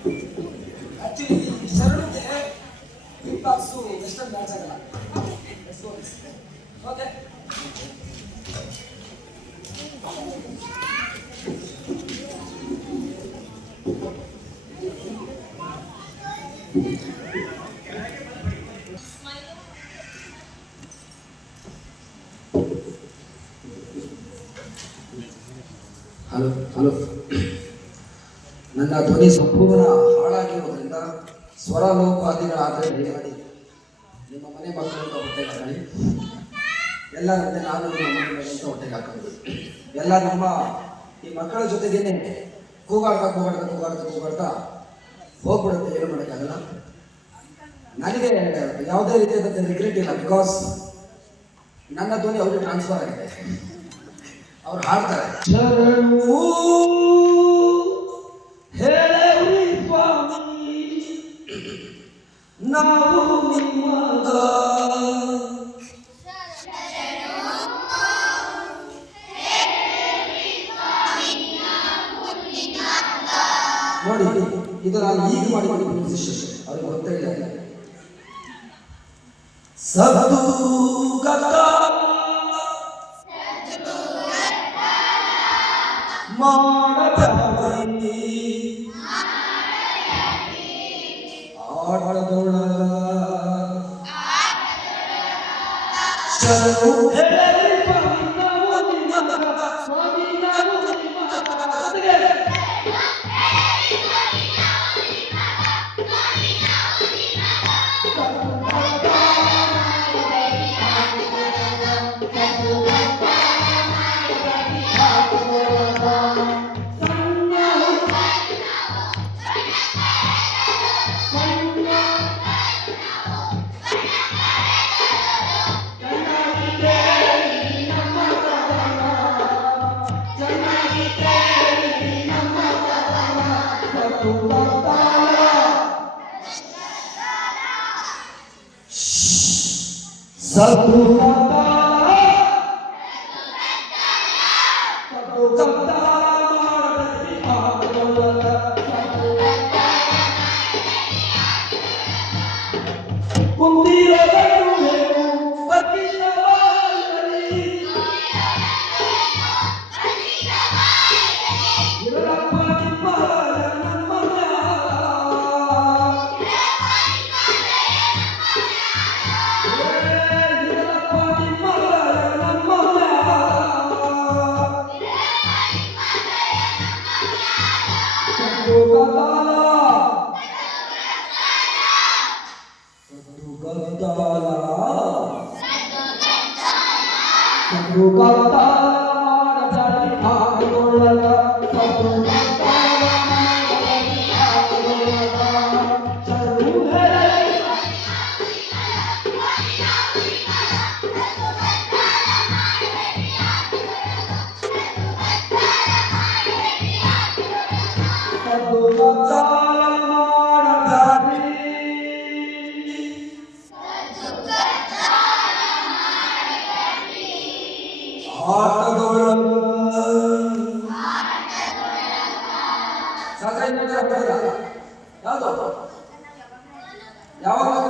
Actually ಶರಣಕ್ಕೆ big box western match ಆಗಲ್ಲ. Okay hello hello, ನನ್ನ ಧ್ವನಿ ಸಂಪೂರ್ಣ ಹಾಳಾಗಿರುವುದರಿಂದ ಸ್ವರ ಲೋಪಾದಿಗಳಾದರೆ ದಯಮಾಡಿ ನಿಮ್ಮ ಮನೆ ಮಕ್ಕಳು ಅಂತ ಹೊಟ್ಟೆಗೆ ಹಾಕಿ, ಎಲ್ಲರಂತೆ ನಾನು ನಿಮ್ಮ ಮನೆ ಅಂತ ಹೊಟ್ಟೆಗೆ ಹಾಕೋದು. ಎಲ್ಲ ನಮ್ಮ ಈ ಮಕ್ಕಳ ಜೊತೆಗೇನೆ ಕೂಗಾಡ್ತಾ ಹೋಗ್ಬಿಡುತ್ತೆ. ಏನು ಮಾಡೋಕ್ಕಾಗಲ್ಲ. ನನಗೆ ಯಾವುದೇ ರೀತಿಯಾದಂಥ ರಿಗ್ರೆಟ್ ಇಲ್ಲ. ಬಿಕಾಸ್ ನನ್ನ ಧ್ವನಿ ಅವ್ರಿಗೆ ಟ್ರಾನ್ಸ್ಫರ್ ಆಗಿದೆ. ಅವ್ರು ಹಾಡ್ತಾರೆ, ಹೇಳಿ ಸ್ವಾಮಿ ನಾವು ನಿಮ್ಮಗ, ನೋಡಿ ಇದು ನಾನು ಈಗ ಮಾಡಿದ್ದೀನಿ ಮ್ಯೂಸಿಷಿಯನ್, ಅವ್ರಿಗೆ ಗೊತ್ತೇ ಇಲ್ಲ. ಸದ್ದು ಗದ ಮಾಡಬೇಡಿ ಆಡದೊಳ ಶರಣು ಹೇಳಿ ಸ್ವಾಮಿ ನಾವು ಯಾವಾಗ